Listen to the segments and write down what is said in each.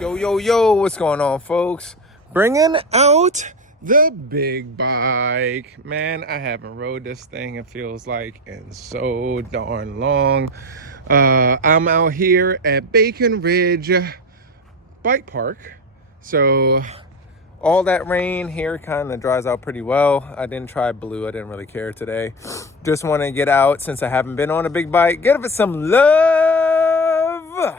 Yo, what's going on, folks? Bringing out the big bike. Man, I haven't rode this thing, it feels like, in so darn long. I'm out here at Bacon Ridge Bike Park. So all that rain here kind of dries out pretty well. I didn't try blue, I didn't really care today. Just want to get out since I haven't been on a big bike. Give it some love.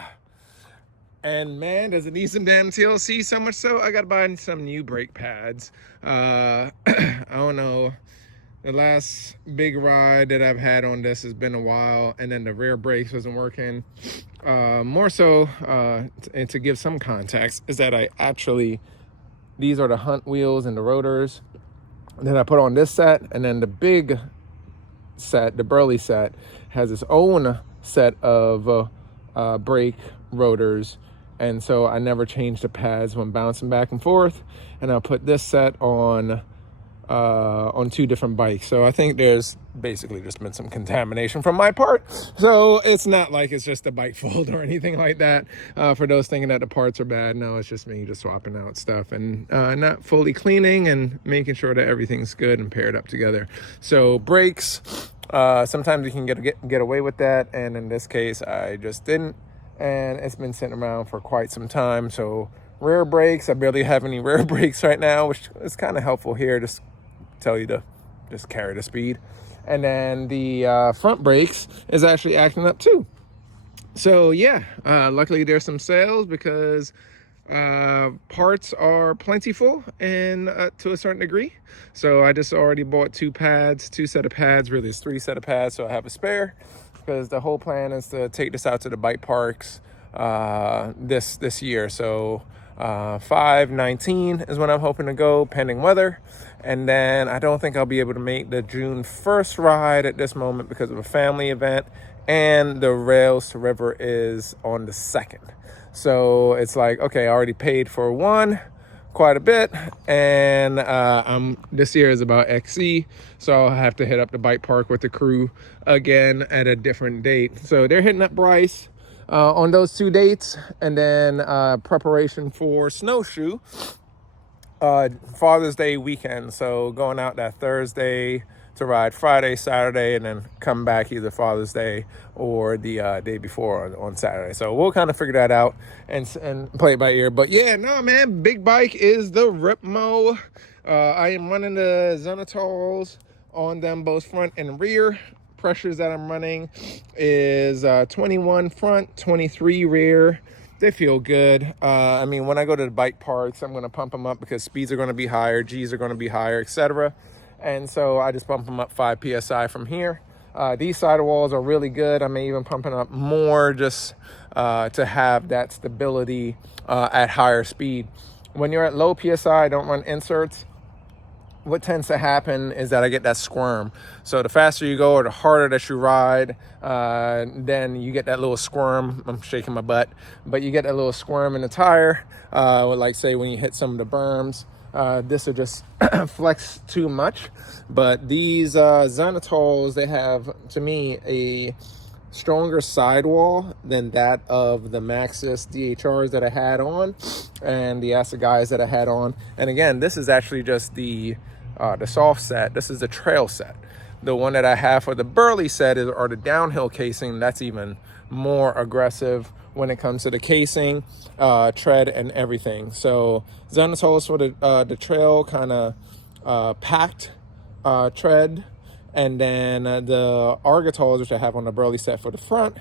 And man, does it need some damn TLC, so much so I gotta buy some new brake pads. I don't know, the last big ride that I've had on this has been a while, and then the rear brakes wasn't working. More so, and to give some context, is that these are the Hunt wheels and the Rotors. And then I put on this set, and then the big set, the Burly set, has its own set of brake rotors. And so I never changed the pads when bouncing back and forth. And I'll put this set on two different bikes. So I think there's basically just been some contamination from my part. So it's not like it's just a bike fault or anything like that. For those thinking that the parts are bad, no, it's just me just swapping out stuff and not fully cleaning and making sure that everything's good and paired up together. So brakes, sometimes you can get away with that. And in this case, I just didn't. And it's been sitting around for quite some time. So rear brakes, I barely have any rear brakes right now, which is kind of helpful here, just tell you to just carry the speed. And then the front brakes is actually acting up too. So yeah, luckily there's some sales because parts are plentiful and to a certain degree. So I just already bought two set of pads, really it's 3 set of pads, so I have a spare, because the whole plan is to take this out to the bike parks this year. So 5/19 is when I'm hoping to go, pending weather. And then I don't think I'll be able to make the June 1st ride at this moment because of a family event, and the Rails to River is on the 2nd. So it's like, okay, I already paid for one quite a bit, and this year is about XC, so I'll have to hit up the bike park with the crew again at a different date. So they're hitting up Bryce on those 2 dates, and then preparation for snowshoe Father's Day weekend. So going out that Thursday to ride Friday, Saturday, and then come back either Father's Day or the day before on Saturday. So we'll kind of figure that out and play it by ear. But yeah, no, man, big bike is the Ripmo. I am running the Zonatols on them, both front and rear. Pressures that I'm running is 21 front, 23 rear. They feel good. I mean, when I go to the bike parks, I'm going to pump them up because speeds are going to be higher, G's are going to be higher, etc. And so I just bump them up 5 PSI from here. These sidewalls are really good. I may even pump them up more just to have that stability at higher speed. When you're at low PSI, don't run inserts. What tends to happen is that I get that squirm. So the faster you go or the harder that you ride, then you get that little squirm. I'm shaking my butt, but you get that little squirm in the tire. Like say when you hit some of the berms, this will just flex too much. But these Zonatols, they have, to me, a stronger sidewall than that of the Maxxis DHRs that I had on and the Asagais that I had on. And again, this is actually just the soft set. This is the trail set. The one that I have for the Burly set are the downhill casing. That's even more aggressive when it comes to the casing, tread, and everything. So Zonatols for the trail kind of packed tread, and then the Argatols, which I have on the Burly set for the front,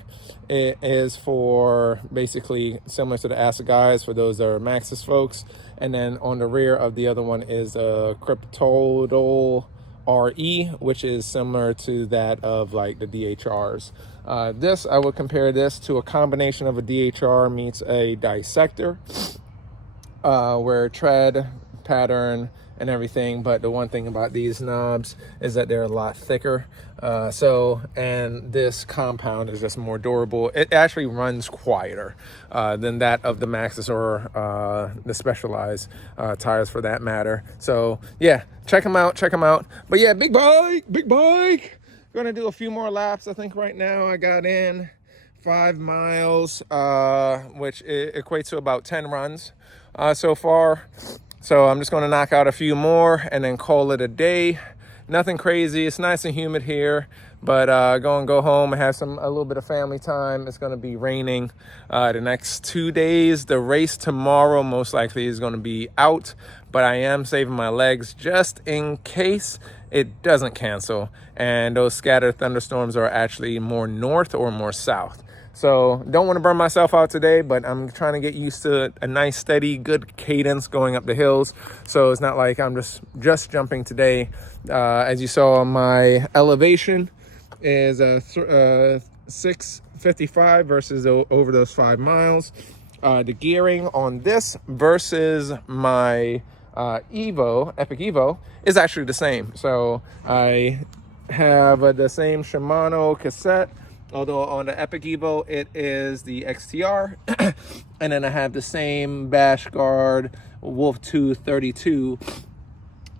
it is for basically similar to the Asagais for those that are Maxxis folks. And then on the rear of the other one is a Cryptodal RE, which is similar to that of like the DHRs. This, I would compare this to a combination of a DHR meets a dissector, where tread, pattern, and everything. But the one thing about these knobs is that they're a lot thicker. And this compound is just more durable. It actually runs quieter than that of the Maxxis or the Specialized tires for that matter. So yeah, check them out. But yeah, big bike. Gonna do a few more laps. I think right now I got in 5 miles, which equates to about 10 runs so far. So I'm just going to knock out a few more and then call it a day. Nothing crazy. It's nice and humid here, but go home and have a little bit of family time. It's going to be raining the next 2 days. The race tomorrow most likely is going to be out, but I am saving my legs just in case it doesn't cancel. And those scattered thunderstorms are actually more north or more south. So don't want to burn myself out today, but I'm trying to get used to a nice, steady, good cadence going up the hills. So it's not like I'm just jumping today. As you saw, my elevation is 655 versus over those 5 miles. The gearing on this versus my Epic Evo is actually the same. So I have the same Shimano cassette, although on the Epic Evo it is the XTR. And then I have the same bash guard Wolf 232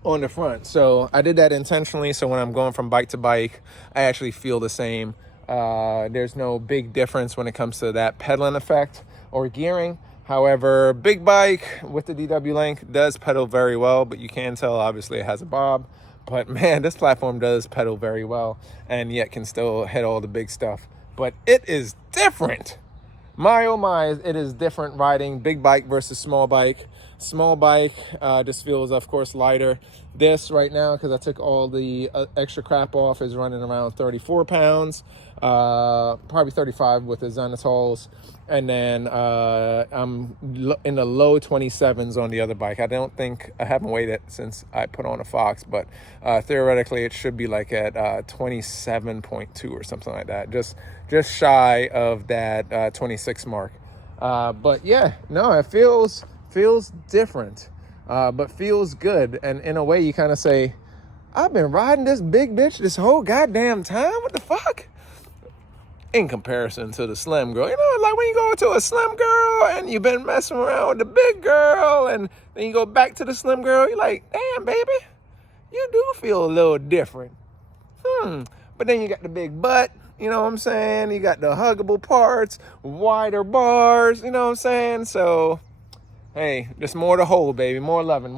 on the front. So I did that intentionally, so when I'm going from bike to bike, I actually feel the same. There's no big difference when it comes to that pedaling effect or gearing. However, big bike with the DW Link does pedal very well, but you can tell obviously it has a bob. But man, this platform does pedal very well and yet can still hit all the big stuff. But it is different. My oh my, it is different riding big bike versus small bike. Small bike just feels, of course, lighter. This right now, because I took all the extra crap off, is running around 34 pounds, probably 35 with the Xanatols. And then I'm in the low 27s on the other bike. I haven't weighed it since I put on a Fox, but theoretically it should be like at 27.2 or something like that. Just shy of that 26 mark. But yeah, no, it feels different, but feels good. And in a way you kind of say, I've been riding this big bitch this whole goddamn time. What the fuck? In comparison to the slim girl, like when you go to a slim girl and you've been messing around with the big girl and then you go back to the slim girl, you're like, damn, baby, you do feel a little different. But then you got the big butt, you know what I'm saying? You got the huggable parts, wider bars, you know what I'm saying? So, hey, just more to hold, baby, more loving.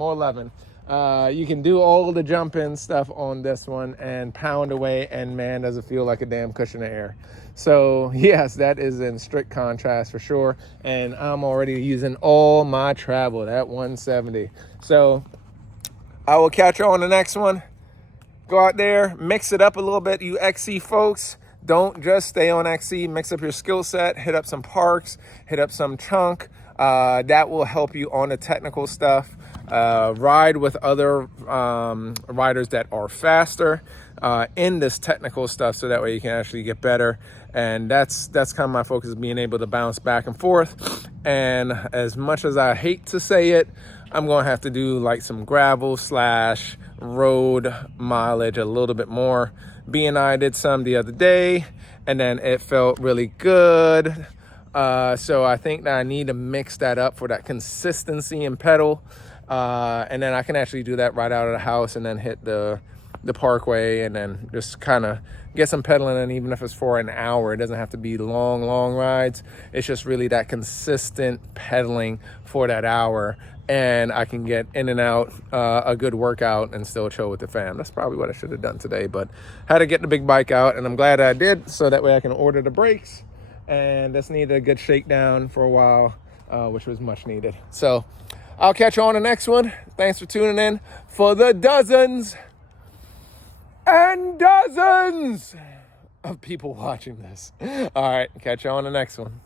You can do all the jumping stuff on this one and pound away, and man, does it feel like a damn cushion of air. So yes, that is in strict contrast for sure. And I'm already using all my travel, that 170. So I will catch you on the next one. Go out there, mix it up a little bit, you XC folks. Don't just stay on XC, mix up your skill set, hit up some parks, hit up some chunk. That will help you on the technical stuff. Ride with other riders that are faster in this technical stuff, so that way you can actually get better. And that's kind of my focus, being able to bounce back and forth. And as much as I hate to say it, I'm going to have to do like some gravel / road mileage a little bit more. B and I did some the other day, and then it felt really good. So I think that I need to mix that up for that consistency in pedal. And then I can actually do that right out of the house and then hit the parkway and then just kind of get some pedaling. And even if it's for an hour, it doesn't have to be long rides. It's just really that consistent pedaling for that hour. And I can get in and out a good workout and still chill with the fam. That's probably what I should have done today, but had to get the big bike out, and I'm glad I did, so that way I can order the brakes. And this needed a good shakedown for a while, which was much needed. So I'll catch you on the next one. Thanks for tuning in for the dozens and dozens of people watching this. All right, catch you on the next one.